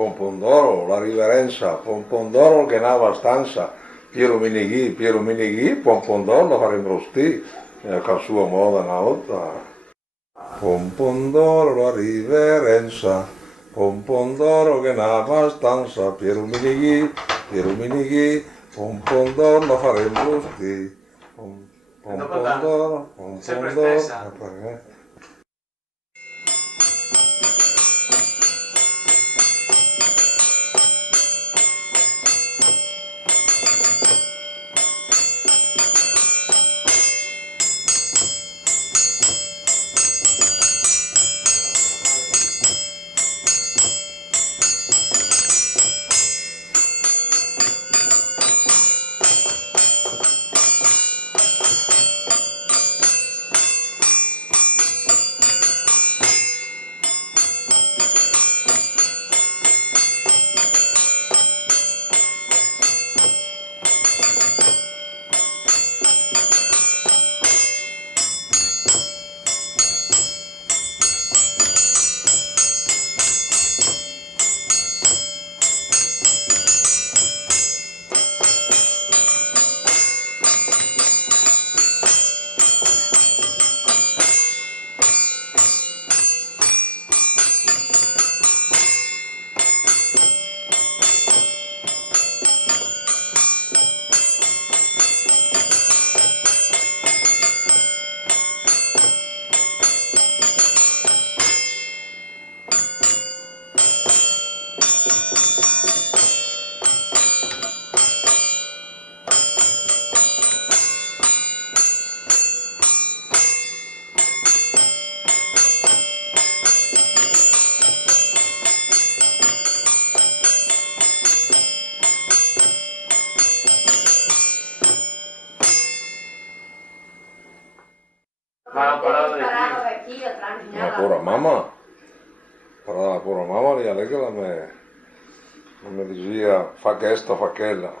Pompondoro, la riverenza, Pompondoro che n'ha abbastanza, Piero Minighi, Pompondoro lo faremo sti, col suo modo una volta. Pompondoro, la riverenza, Pompondoro che n'ha abbastanza, Piero Minighi, Pompondoro lo faremo sti. Pompondoro, Sempre Pompondoro, stessa. Ma ha parlato de qui. Ma pura mamma, lì, lei che me diceva fa questo, fa quello.